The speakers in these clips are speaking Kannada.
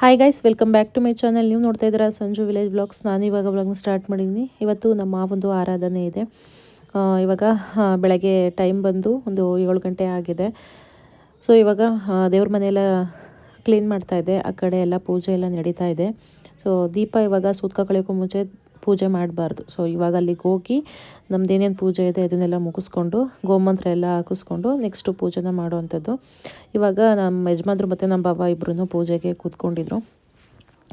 Hi guys, welcome back to my channel. ನೀವು ನೋಡ್ತಾ ಇದ್ದೀರಾ ಸಂಜು ವಿಲೇಜ್ ಬ್ಲಾಗ್ಸ್. ನಾನು ಇವಾಗ ಬ್ಲಾಗ್ನ ಸ್ಟಾರ್ಟ್ ಮಾಡಿದ್ದೀನಿ. ಇವತ್ತು ನಮ್ಮ ಮಾವಂದು ಆರಾಧನೆ ಇದೆ. ಇವಾಗ ಬೆಳಗ್ಗೆ ಟೈಮ್ ಬಂದು ಒಂದು 7 ಗಂಟೆ ಆಗಿದೆ. ಸೊ ಇವಾಗ ದೇವ್ರ ಮನೆಯೆಲ್ಲ ಕ್ಲೀನ್ ಮಾಡ್ತಾ ಇದೆ. ಆ ಕಡೆ ಎಲ್ಲ ಪೂಜೆ ಎಲ್ಲ ನಡೀತಾ ಇದೆ. ಸೊ ದೀಪ ಇವಾಗ ಸೂತ್ಕ ಕಳೆಯೋಕ್ಕೂ ಮುಂಚೆ ಪೂಜೆ ಮಾಡಬಾರ್ದು. ಸೊ ಇವಾಗ ಅಲ್ಲಿಗೆ ಹೋಗಿ ನಮ್ದೇನೇನು ಪೂಜೆ ಇದೆ ಅದನ್ನೆಲ್ಲ ಮುಗಿಸ್ಕೊಂಡು ಗೋಮಂತ್ರ ಎಲ್ಲ ಹಾಕಿಸ್ಕೊಂಡು ನೆಕ್ಸ್ಟು ಪೂಜೆನ ಮಾಡುವಂಥದ್ದು. ಇವಾಗ ನಮ್ಮ ಯಜಮಾನ್ರು ಮತ್ತು ನಮ್ಮ ಬಾಬಾ ಇಬ್ಬರೂ ಪೂಜೆಗೆ ಕೂತ್ಕೊಂಡಿದ್ರು.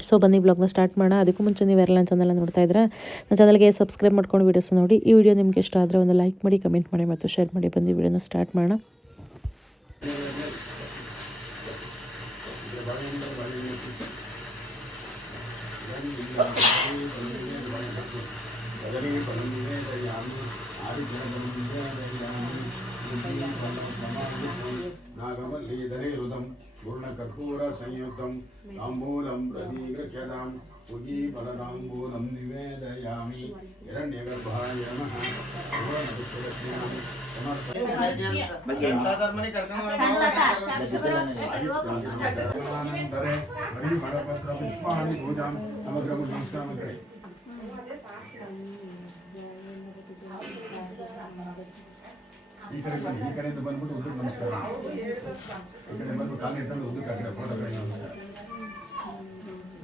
ಸೊ ಬನ್ನಿ ಬ್ಲಾಗ್ನ ಸ್ಟಾರ್ಟ್ ಮಾಡೋಣ. ಅದಕ್ಕೂ ಮುಂಚೆ ನೀವು ಯಾರೆಲ್ಲ ನನ್ನ ಚಾನಲ್ ನೋಡ್ತಾ ಇದ್ರೆ ನನ್ನ ಚಾನಲ್ಗೆ ಸಬ್ಸ್ಕ್ರೈಬ್ ಮಾಡ್ಕೊಂಡು ವೀಡಿಯೋಸ್ ನೋಡಿ. ಈ ವಿಡಿಯೋ ನಿಮಗೆ ಇಷ್ಟ ಆದರೆ ಒಂದು ಲೈಕ್ ಮಾಡಿ, ಕಮೆಂಟ್ ಮಾಡಿ ಮತ್ತು ಶೇರ್ ಮಾಡಿ. ಬನ್ನಿ ವಿಡಿಯೋನ ಸ್ಟಾರ್ಟ್ ಮಾಡೋಣ. नागमल्लीधरेरुदं पूर्णकर्पूरसंयुक्तं ताम्बूलं प्रदीकृत्यताम् उगीफलताम्बूलं निवेदयामि हिरण्यगर्भाय नमः पूर्णपुष्पदक्षिणां समर्पयामि मणिमणपत्रपुष्पाणि पूजां समग्रमुद्रामग्रे ಈ ಕಡೆಯಿಂದ ಬಂದ್ಬಿಟ್ಟು ಉದ್ದಕ್ಕೆ ನಮಸ್ಕಾರ. ಈ ಕಡೆ ಬಂದು ಕಾಲಿಟ್ಟಲ್ಲಿ ಉದ್ದಕ್ಕೆ ಆ ಕಡೆ ಫೋಟೋ ಕಡೆ ನಮಸ್ಕಾರ.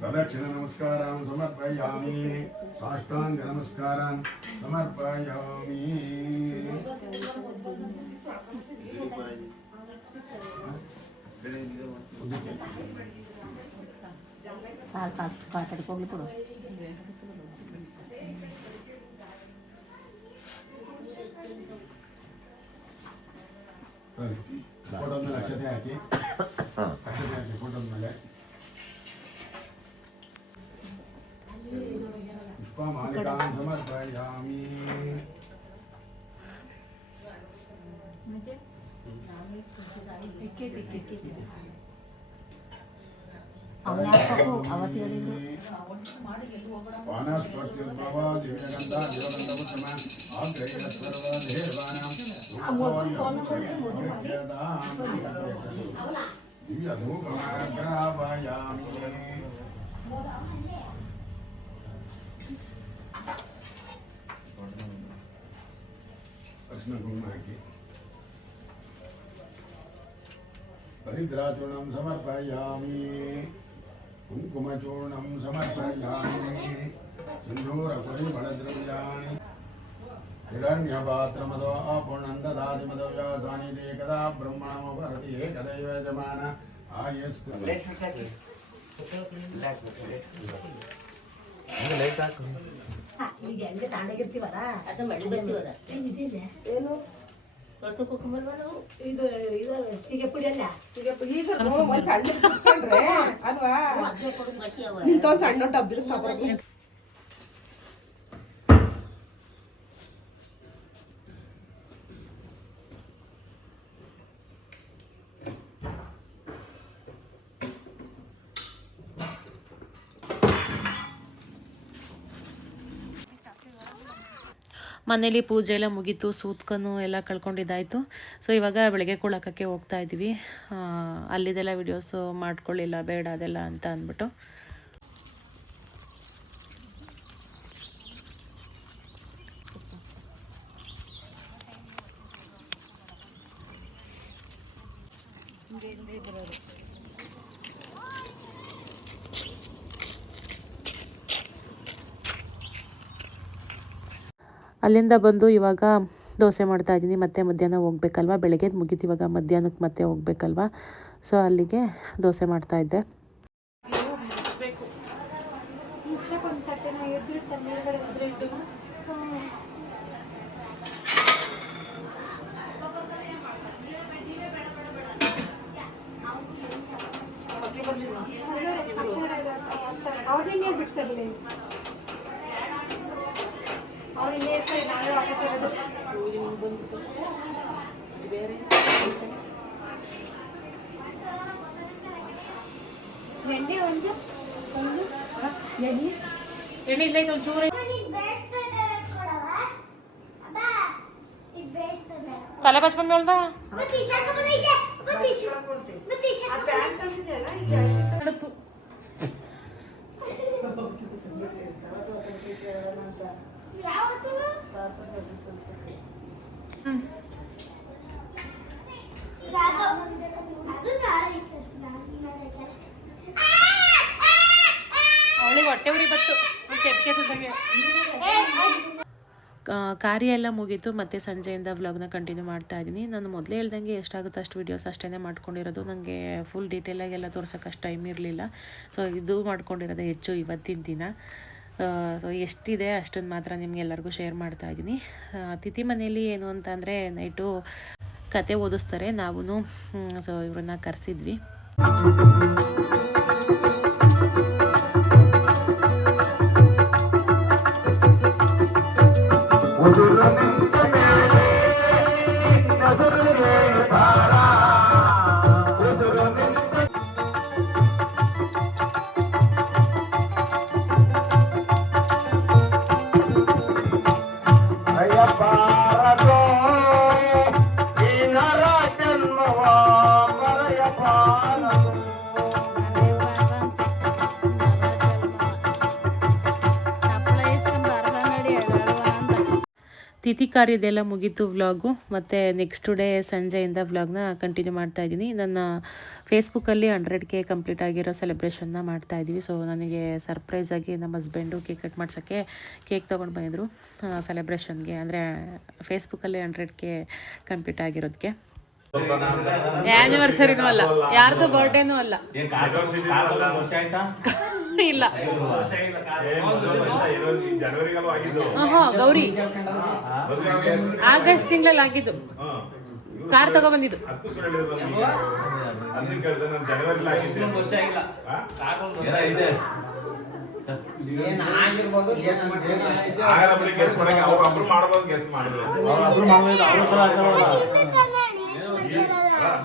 ಪ್ರದಕ್ಷಿಣ ನಮಸ್ಕಾರ ಸಮರ್ಪಯಾಮಿ, ಸಾಷ್ಟಾಂಗ ನಮಸ್ಕಾರ ಸಮರ್ಪಯಾಮಿ. ಫೋಟೋದ ಮೇಲೆ ಅಕ್ಷತೆ ಹಾಕಿ ಫೋಟೋದ ಮೇಲೆ ಪುಷ್ಪಮಾಲಿಕಾಂ ಸಮರ್ಪಯಾಮಿ. ವಾನಸ್ಪತ್ಯುದ್ಭವ ದಿವ್ಯಗಂಧ ದೇವಗಂಧೋತ್ತಮ ಆಗ್ರೇಯ ಸರ್ವದೇವಾನಾಂ ದಿವ್ಯಧೂಪಮಾಗ್ರಾಪಯಾಮಿ. ಅರ್ಶಿನ ಕುಂಕುಮ ಹಾಕಿ ಹರಿದ್ರಾಚೂರ್ಣಂ ಸಮರ್ಪಯಾಮಿ, ಕುಂಕುಮಚೂರ್ಣಂ ಸಮರ್ಪಯಾಮಿ, ಸಿಂಧೂರಪರಿಮಳದ್ರವ್ಯಾಣಿ ಹಿರಣ್ಯಪಾತ್ರಮದೋ ಅಪೂರ್ಣಂ ದದಾತಿ ಮದವ್ಯಾಸಾನಿ ಏಕದಾ ಬ್ರಹ್ಮಣಮಪರತಿ ಏಕದೈವ ಯಜಮಾನ ಆಯಸ್ತು. ಸಣ್ಣ ಡಬ್ಬಿ ಮನೇಲಿ ಪೂಜೆ ಎಲ್ಲ ಮುಗೀತು, ಸೂತ್ಕನು ಎಲ್ಲ ಕಳ್ಕೊಂಡಿದ್ದಾಯಿತು. ಸೊ ಇವಾಗ ಬೆಳಗ್ಗೆ ಕುಳಕಕ್ಕೆ ಹೋಗ್ತಾ ಇದ್ದೀವಿ. ಅಲ್ಲಿದೆಲ್ಲ ವಿಡಿಯೋಸು ಮಾಡ್ಕೊಳ್ಳಿಲ್ಲ, ಬೇಡ ಅದೆಲ್ಲ ಅಂತ ಅಂದ್ಬಿಟ್ಟು. ಅಲ್ಲಿಂದ ಬಂದು ಇವಾಗ ದೋಸೆ ಮಾಡ್ತಾ ಇದ್ದೀನಿ. ಮತ್ತೆ ಮಧ್ಯಾಹ್ನ ಹೋಗ್ಬೇಕಲ್ವ, ಬೆಳಗ್ಗೆ ಮುಗೀತು, ಇವಾಗ ಮಧ್ಯಾಹ್ನಕ್ಕೆ ಮತ್ತೆ ಹೋಗ್ಬೇಕಲ್ವ. ಸೊ ಅಲ್ಲಿಗೆ ದೋಸೆ ಮಾಡ್ತಾ ಇದ್ದೆ. ತಲೆ ಬಚ್ಕೊಂಡು ಹೇಳ್ದ ಹೊಟ್ಟೆ ಉರಿ ಬತ್ತು ಕೆಟ್ಟದಾಗೆ. ಕಾರ್ಯ ಎಲ್ಲ ಮುಗೀತು, ಮತ್ತು ಸಂಜೆಯಿಂದ ವ್ಲಾಗ್ನ ಕಂಟಿನ್ಯೂ ಮಾಡ್ತಾ ಇದ್ದೀನಿ. ನಾನು ಮೊದಲೇ ಹೇಳ್ದಂಗೆ ಎಷ್ಟಾಗುತ್ತೆ ಅಷ್ಟು ವೀಡಿಯೋಸ್ ಅಷ್ಟೇ ಮಾಡ್ಕೊಂಡಿರೋದು. ನನಗೆ ಫುಲ್ ಡೀಟೇಲಾಗೆಲ್ಲ ತೋರ್ಸೋಕೆ ಅಷ್ಟು ಟೈಮ್ ಇರಲಿಲ್ಲ. ಸೊ ಇದು ಮಾಡ್ಕೊಂಡಿರೋದು ಹೆಚ್ಚು ಇವತ್ತಿನ ದಿನ. ಸೊ ಎಷ್ಟಿದೆ ಅಷ್ಟನ್ನು ಮಾತ್ರ ನಿಮಗೆಲ್ಲರಿಗೂ ಶೇರ್ ಮಾಡ್ತಾ ಇದ್ದೀನಿ. ತಿಥಿ ಮನೇಲಿ ಏನು ಅಂತಂದರೆ ನೈಟು ಕತೆ ಓದಿಸ್ತಾರೆ. ನಾವು ಸೊ ಇವ್ರನ್ನ ಕರೆಸಿದ್ವಿ. ತಿಥಿ ಕಾರ್ಯದೆಲ್ಲ ಮುಗೀತು ವ್ಲಾಗು. ಮತ್ತು ನೆಕ್ಸ್ಟ್ ಡೇ ಸಂಜೆಯಿಂದ ವ್ಲಾಗ್ನ ಕಂಟಿನ್ಯೂ ಮಾಡ್ತಾಯಿದ್ದೀನಿ. ನನ್ನ ಫೇಸ್ಬುಕ್ಕಲ್ಲಿ 100K ಕಂಪ್ಲೀಟ್ ಆಗಿರೋ ಸೆಲೆಬ್ರೇಷನ್ನ ಮಾಡ್ತಾಯಿದ್ದೀವಿ. ಸೊ ನನಗೆ ಸರ್ಪ್ರೈಸಾಗಿ ನಮ್ಮ ಹಸ್ಬೆಂಡು ಕೇಕ್ ಕಟ್ ಮಾಡ್ಸೋಕ್ಕೆ ಕೇಕ್ ತೊಗೊಂಡು ಬಂದಿದ್ರು ಸೆಲೆಬ್ರೇಷನ್ಗೆ, ಅಂದರೆ ಫೇಸ್ಬುಕ್ಕಲ್ಲಿ 100K ಕಂಪ್ಲೀಟ್ ಆಗಿರೋದಕ್ಕೆ. ಆ್ಯನಿವರ್ಸರಿನೂ ಅಲ್ಲ, ಯಾರ್ದು ಬರ್ಡೇನೂ ಅಲ್ಲ. ಇಲ್ಲ ಗೌರಿ ಆಗಸ್ಟ್ ತಿಂಗಳಲ್ಲಿ ಆಗಿದ್ದು. ಕಾರ್ ತಗೊಬಂದಿದ್ದು.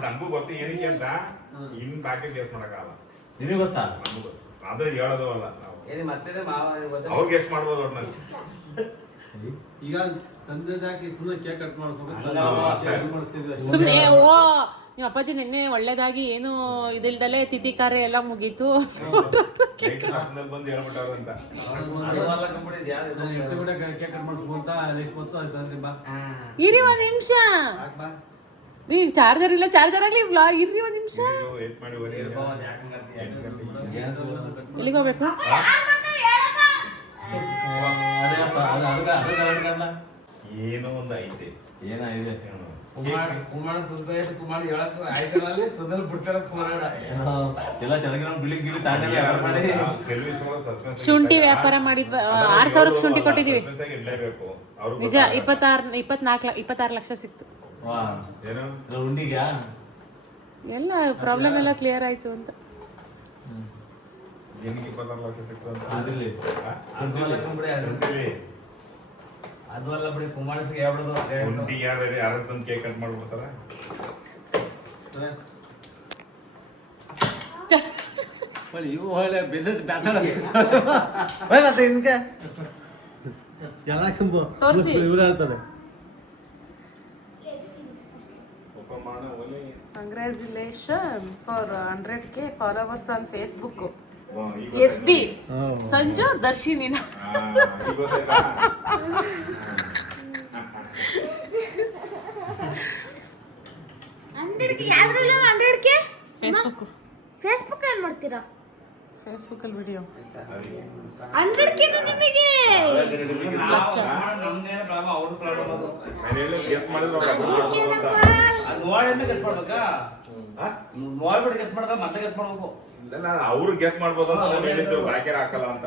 ನಮಗೂ ಗೊತ್ತು ಏನಕ್ಕೆ ಅಂತ ಇನ್ ಬಾಕಿ ಗೆಸ್ ಮಾಡಕ್ಕಾಗಲ್ಲ. ನಿಮಗೆ ಗೊತ್ತಾ? ಅದೇ ಹೇಳೋದು ಅಲ್ಲ, ಅವ್ರು ಗೆಸ್ ಮಾಡ್ಬೋದು. ಒಟ್ನಲ್ಲಿ ಈಗ ತಂದೆದಾಕಿ ಸುಮ್ಮನೆ ಕೇಕ್ ಕಟ್ ಮಾಡ್ಕೊಂಡು ಸುಮ್ಮನೆ ಓ ನಿಮ್ಮ ಅಪ್ಪಾಜಿ ನಿನ್ನೆ ಒಳ್ಳೇದಾಗಿ ಏನು ಇದಿಲ್ದಲೆ ತಿಥಿ ಕಾರ್ಯ ಎಲ್ಲ ಮುಗೀತು ಬಂದು ಹೇಳ್ಬಿಟ್ಟವ್ರು ಅಂತ ಕೇಕ್ ಕಟ್ ಮಾಡ್ಸ್ಕೊಂತ ಲಿಸ್ಟ್ ಬಂತು. ಇರಿ ಒಂದ್ ನಿಮಿಷ ರೀ, ಚಾರ್ಜರ್ ಇಲ್ಲ, ಚಾರ್ಜರ್ ಆಗ್ಲಿ ವ್ಲಾಗ್ ಇರ್ರಿ ಒಂದ್ ನಿಮಿಷ. ಎಲ್ಲಿಗೆ ಹೋಗ್ಬೇಕು? ಏನೋ ಒಂದು ಐತೆ. ಏನಾಗಿದೆ? ಶುಂಠಿ ವ್ಯಾಪಾರ ಮಾಡಿದ್ವಿ, 6,000 ಶುಂಠಿ ಕೊಟ್ಟಿದೀವಿ. ನಿಜ 26 ಲಕ್ಷ ಸಿಕ್ತು. ಎಲ್ಲ ಪ್ರಾಬ್ಲಮ್ ಎಲ್ಲ ಕ್ಲಿಯರ್ ಆಯ್ತು ಅಂತ. ಅದಲ್ಲ ಬಿಡಿ, ಕುಮಾರಸ್ಗೆ ಹೇಳ್ಬಿಡೋದು. ಯಾರು ಬಂದು ಕೇಕ್ ಕಟ್ ಮಾಡ್ಬಿಡ್ತಾರ. ಇವು ಒಳ್ಳೆ ಎಲ್ಲ ತೋರಿಸಿ ಇವ್ರು ಹೇಳ್ತಾರೆ. Congratulation for 100K followers on Facebook. SD Sanju ದರ್ಶಿನಿನ ಫೇಸ್ಬುಕ್ ಅಲ್ಲಿ ಮಾಡ್ತೀರಾ? ಫೇಸ್ಬುಕ್ ಅಲ್ಲಿ ವಿಡಿಯೋ 100K ನಿಮಗೆ ಲಕ್ಷ. ಅವ್ರು ಗೆಸ್ ಮಾಡ್ಬೋದು ಅಂತ ನಾನು ಹೇಳಿದ್ದು, ಬ್ಯಾಕೆಟ್ ಹಾಕಲ್ಲ ಅಂತ.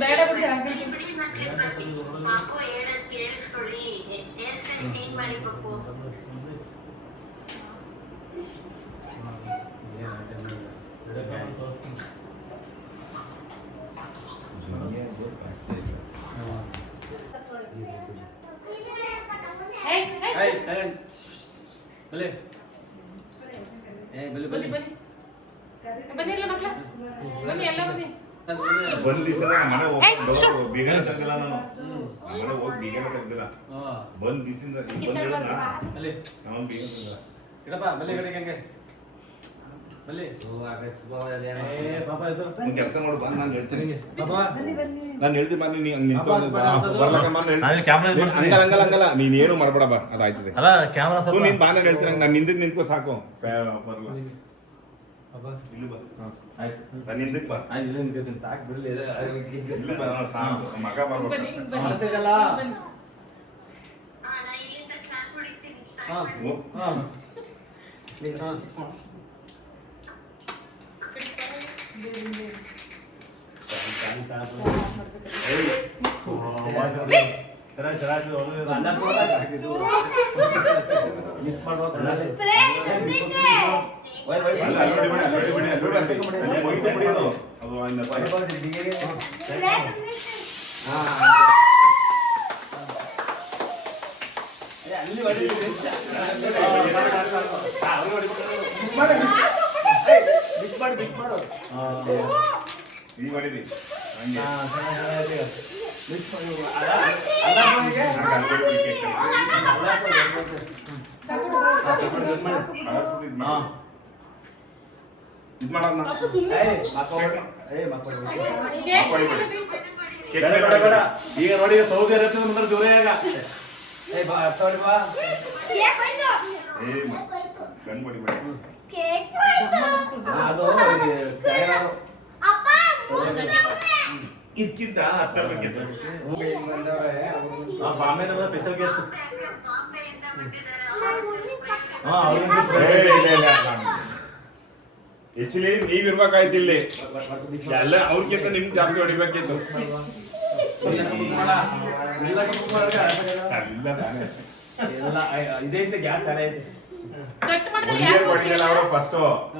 ಬೇಡ ಬಿಡಿ. ಬನ್ನಿ ಎಲ್ಲ ಮಕ್ಕಳ, ಬನ್ನಿ ಎಲ್ಲ ಬನ್ನಿ. ಬಂದ್ ದಿವಸ ಮನೆ ಹೋಗ್ಕೊಂಡು ಬಿಗನೆ ತಂಗಲ್ಲ ನಾನು. ಆಮೇಲೆ ಹೋಗಿ ಬೀಗನ ತೆಗ್ದಿಲ್ಲ ಹಾ ಬಂದ್ ದಿಸಿಂದ ಬಂದ್ ಹೇಳೋಣ ಅಲ್ಲಿ ನಾವು ಬೀಗ ತೆಗ್ದಿಲ್ಲ ಇಡಪ್ಪ ಮಲ್ಲಿ ಕಡೆಗೆ ಹಂಗೆ ಮಲ್ಲಿ ಏ ಪಾಪ ಇದು ಒಂದು ಕೆಲಸ ಮಾಡು ಬಂದು ನಾನು ಹೇಳ್ತೀನಿ ಪಾಪ ನಾನು ಹೇಳ್ತೀನಿ ಬನ್ನಿ ನೀ ಹಂಗೆ ನಿಂತ್ಕೊಂಡು ಅಬ್ಬಾ, ಅಬ್ಬಾ, ಬರ್ಲಕ್ಕಮ್ಮ ನಾನು ನಾನು ಕ್ಯಾಮ್ರಾ ಇದು ಮಾಡ್ತೀನಿ. ಹಂಗಲ್ಲ ಹಂಗಲ್ಲ ನೀನ್ ಏನು ಮಾಡ್ಬೇಡ ಬಾ ಅದಾಯ್ತದೆ ಅಲ್ಲ ಕ್ಯಾಮ್ರಾ ಸ್ವಲ್ಪ ನೀನ್ ಬಾ ನಾನು ಹೇಳ್ತೀನಿ ನಾನು ನಿಂದಕ್ಕೆ ನಿಂತ್ಕೋ ಸಾಕು ಬರಲ್ಲ ಪಾಪ ಇಲ್ಲಿ ಬಾ ಆಯ್ತು ನಾನು ನಿಂದಕ್ಕೆ ಬಾ ಆಯ್ತು ಇಲ್ಲ ನಿಂತ್ಕೊತೀನಿ ಸಾಕು ಬಿಡ್ಲಿ ಇಲ್ಲಿ ಬಾ ನಾನು ಸಾಕು ಮಗ ಬರ್ಬೇಕು ಮನಸ್ಸಿದಲ್ಲ ಹಾ ಹೋಗ್. ಹಾ ಹಾ ಮಿಕ್ಸ್ ಮಾಡ್ಬೋದು ಸ್ಪ್ರೇ ಬಂದಿದೆ. ಅಲ್ಲ, ಅಲ್ಲೋಡಿ ಬಿಡಿ, ಅಲ್ಲೋಡಿ ಬಿಡಿ, ಅಲ್ಲೋಡಿ ಬಿಡಿ. ಅಲ್ಲಿ ಹೋಯ್ತು ಬಿಡಿ ಅದು. ಅದು ಒಂದು ಸ್ಪ್ರೇ ಬಂದಿದೆ. ಮಿಕ್ಸ್ ಮಾಡಿ ಮಿಕ್ಸ್ ಮಾಡು ಈ ಮಾಡಿರಿ ಹಂಗೆ ಮಿಕ್ಸ್ ಮಾಡಿ ನಾಲ್ಕು ಅಲ್ಲೋಡಿ ಬಿಡಿ, ಕೇಕ್ ಇದು ಮಾಡೋಣ ಈಗ ನೋಡಿ ಸೌದಿ ಅರೇಬಿಯಾ ಮುಂದೆ ಜೋರೇ ಆಗ ಕೇಕ್ ಹೋಯ್ತು. ಗಂಡು ಬಡಿ ಬೇಡ ಕೇಕ್ ಹೋಯ್ತು. ಅಪ್ಪ ಇದಕ್ಕಿಂತ ಹತ್ತಬೇಕಿತ್ತು ಬಾಂಬೆ ನಮ್ಮ ಸ್ಪೆಷಲ್ ಗೆಸ್ಟ್ ಹಾ ಆಕ್ಚುಲಿ ನೀವ್ ಇರ್ಬೇಕಾಯ್ತು ಇಲ್ಲಿ ಎಲ್ಲ ಅವ್ರಿಗಿಂತ ನಿಮ್ಗೆ ಜಾಸ್ತಿ ಹೊಡಿಬೇಕಿತ್ತು ಇಲ್ಲ ತಾನೇ ಇದೇ ಐತೆ ಗ್ಯಾಸ್ ಖಾಲಿ ಐತೆ ಹೊಡಿಯಲ್ಲ ಅವರು ಫಸ್ಟ್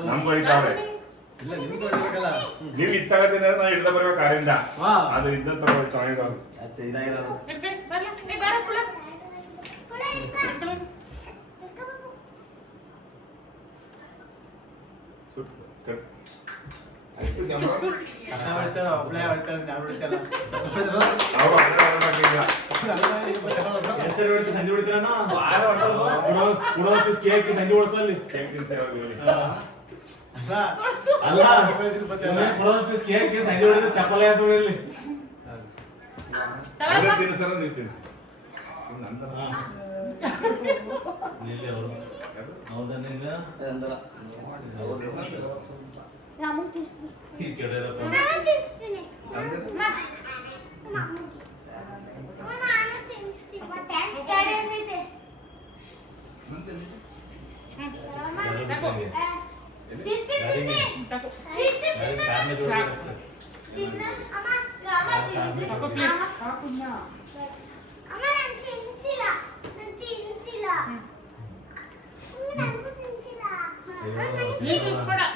ನಮ್ಗೆ ಹೊಡಿತಾವ್ರೆ ಇಲ್ಲ ನಿಮ್ಗೆ ಹೊಡಿಬೇಕಲ್ಲ ನೀವ್ ಇತ್ತಾಗದಿಂದ ನಾವು ಹಿಡ್ದ ಬರ್ಬೇಕು ಕಾರಿಂದ ಹಾ ಅದು ಇದ್ದ ತಗೋ ಚೆನ್ನಾಗಿರೋದು ಇದಾಗಿರೋದು ಅಣ್ಣ ಹೊಡಿತಾರ ಒಬ್ಳೆ ಹೊಡಿತಾರ ಯಾರು ಹೊಡಿತಾರ ಹೆಸರು ಹೊಡಿತು ಸಂಜೆ ಹೊಡಿತೀರನೋ ವಾರ ಹೊಡ್ಸಲ್ಲ ಕುಡೋ ಪೀಸ್ ಕೇಕ್ ಸಂಜೆ ಹೊಡ್ಸಲ್ಲಿ ಅಲ್ಲ ಕುಡೋ ಪೀಸ್ ಕೇಕ್ ಸಂಜೆ ಹೊಡಿದ್ರೆ ಚಪ್ಪಲಿ ಆಯ್ತು ಇಲ್ಲಿ ತಿನ್ಸಲ್ಲ ನೀವು ತಿನ್ಸಿ ನಂತರ ಇಲ್ಲಿ ಅವರು ಹೌದಾ ನಿಂಗ ರಾಮನ್ ತಿನ್ಸ್ತೀನಿ. ಈ ಕೆಡರಪ್ಪ ನಾನು ತಿನ್ಸ್ತೀನಿ. ನಾನು ತಿನ್ಸ್ತೀನಿ. ಮತ್ತೆ ಡ್ಯಾಡಿ ಅಂದಿದ್ದೆ.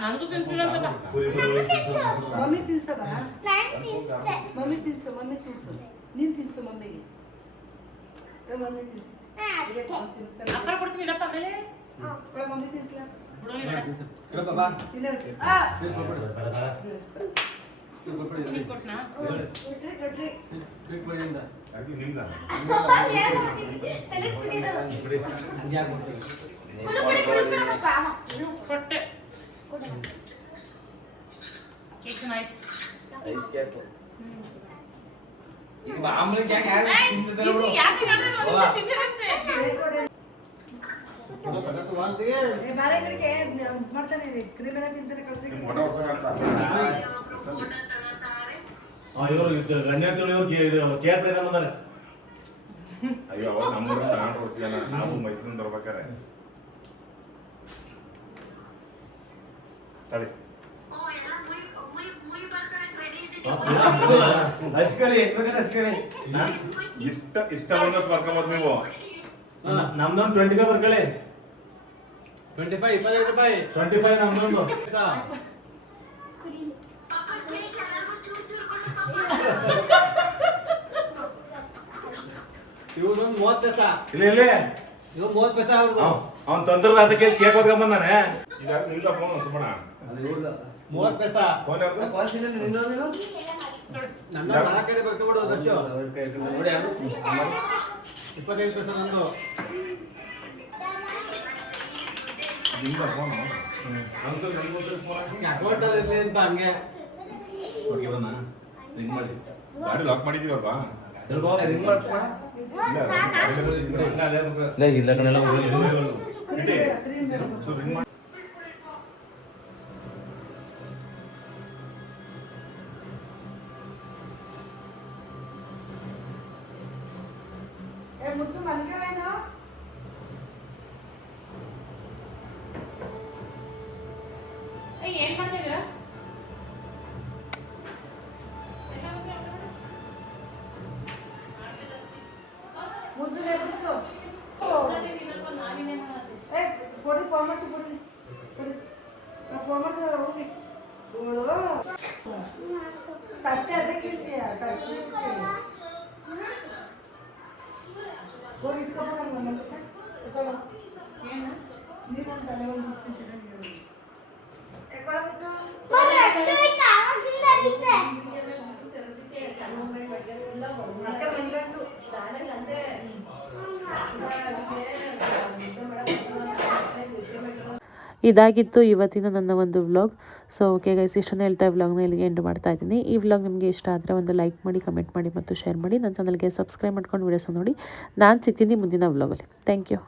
ನನಗೂ ತಿನ್ಸಿಲ್ಲ ಅಂತ ಬಾ. ಮಮ್ಮಿ ತಿನ್ಸವ ಮಮ್ಮಿ ತಿನ್ಸು ಮಮ್ಮಿ ತಿನ್ಸು ನೀನ್ ತಿನ್ಸು ಮಮ್ಮಿಗೆ ಮಮ್ಮಿ ತಿನ್ಸು ಅಪ್ಪರ ಕೊಡ್ತೀನಿ ಇಡಪ್ಪ ಆಮೇಲೆ ಮಮ್ಮಿ ತಿನ್ಸ್ಲಾ ಬಿಡು ಇಲ್ಲ. ಇಡಪ್ಪ ಬಾ ನಿನಗ್ ಕೊಟ್ನಾ? ಕ್ಲಿಕ್ ಮಾಡಿಂದ ಅದು ನಿಮ್ದ ಹಂಗ್ಯಾಕ್ ಮಾಡ್ತೀವಿ ಕೊಟ್ಟೆ ಕೇಕ್ ಚೆನ್ನಾಯ್ತು. ಐಸ್ ಕೇಕ್ ಈಗ ಮಾಮೂಲಿ ಕೇಕ್ ಯಾರು ತಿಂತಿದ್ದಾರೆ ಬಿಡು ಇದು ಯಾಕೆ ಮಾಡಿದ್ರೆ ಒಂದ್ ನಿಮಿಷ ತಿಂದಿರುತ್ತೆ. ಬಾಳೆ ಕಡೆಗೆ ಮಾಡ್ತಾನೆ ಕ್ರೀಮ್ ಎಲ್ಲ ತಿಂತಾನೆ ಕಳ್ಸಿ ಫೋಟೋ ಹೊಡ್ಸಕಂತ ಇವರು ಗಣ್ಯ ಅಂತೇಳಿ ಇವ್ರು ಕೇಕ್ ಪ್ರೈಸ್ ಬಂದಾರೆ ಅಯ್ಯೋ ಅವಾಗ ನಮ್ಮೂರ ತಗೊಂಡು ಹೊಡ್ಸಿಲ್ಲ ನಾವು ಮೈಸೂರಿಂದ ಬರ್ಬೇಕಾರೆ ತಡಿ ಹಚ್ಕೊಳ್ಳಿ ಎಷ್ಟು ಬೇಕಾದ್ರೆ ಹಚ್ಕೊಳ್ಳಿ ಇಷ್ಟ ಬಂದಷ್ಟು ಬರ್ಕೊಂಬೋದು ನೀವು ನಮ್ದೊಂದು 25 ಬರ್ಕೊಳ್ಳಿ 25 ರೂಪಾಯಿ 25 ನಮ್ದೊಂದು ಇವ್ರೊಂದು 30 ಪೈಸಾ ಇಲ್ಲ ಇಲ್ಲಿ ಇವ್ 30 ಪೈಸಾ ಅವ್ರದ್ದು ಅವ್ನು ತಂದ್ರಲ್ಲ ಅದಕ್ಕೆ ಕೇಕ್ ಹೊತ್ಕೊಂಡ್ ಬಂದಾನೆ ಈಗ ನಿಮ್ದ ಫೋನ್ ಸುಮ್ಮಣ 30 ಪೈಸಾ ಫೋನ್ ಯಾರ್ದು ನಂದು 4 ಕಡೆ ಬೇಕು ಬಿಡು ದರ್ಶು ನೋಡಿ ಯಾರು 25 ಪೈಸೆ ನಂದು ಅಕೌಂಟ್ ಅಲ್ಲಿ ಇರ್ಲಿ ಅಂತ ಹಂಗೆ ಗಾಡಿ ಲಾಕ್ ಮಾಡಿದೀವಲ್ವಾ ರಿಂಗ್ ಮಾಡ್ಕೊಳ ಇಲ್ಲ ಕಣೆಲ್ಲ ಮುದ್ದು ಮಲ್ಕವೇನು ಏನ್ ಮಾಡ್ತಿದ್ದೀರಾ ಮುದ್ದು ಎಬ್ಬಿಸು ನಾನಿನ್ನೇ ಮಾಡತ್ತೆ ಏ ಕೊಡಿ ಫಾರ್ಮಟ್ ಕೊಡಿ ಕೊಡಿ ಫಾರ್ಮಟ್ ಹೋಗಿ ನೋಡು ತಟ್ಟೆ ಅದಕ್ಕೆ ಇಡ್ತೀಯ ತಟ್ಟೆ ಹೋಗಿ ಇಸ್ಕೊಬಂದು ತಗೊಳ್ಳೋ ನೀರೊಂದು ತಲೆ ಒಂದು ಎಕ್ಕೊಳ್ಳೋದು ಬರಟ್ಟು ಐತೆ ಆವಾಗಿಂದ ಐತೆ ಮತ್ತೆ ಬಂದ್ಬಿಟ್ಟು ಇದಾಗಿತ್ತು ಇವತ್ತಿನ ನನ್ನ ಒಂದು ವ್ಲಾಗ್. ಸೊ ಓಕೆ ಗೈಸ್, ಇಷ್ಟನ್ನು ಹೇಳ್ತಾ ವ್ಲಾಗ್ನ ಇಲ್ಲಿಗೆ ಎಂಡ್ ಮಾಡ್ತಾ ಇದ್ದೀನಿ. ಈ ವ್ಲಾಗ್ ನಿಮಗೆ ಇಷ್ಟ ಆದರೆ ಒಂದು ಲೈಕ್ ಮಾಡಿ, ಕಮೆಂಟ್ ಮಾಡಿ ಮತ್ತು ಶೇರ್ ಮಾಡಿ. ನನ್ನ ಚಾನಲ್ಗೆ ಸಬ್ಸ್ಕ್ರೈಬ್ ಮಾಡ್ಕೊಂಡು ವೀಡಿಯೋಸ್ ನೋಡಿ. ನಾನು ಸಿಗ್ತೀನಿ ಮುಂದಿನ ವ್ಲಾಗಲ್ಲಿ. Thank you.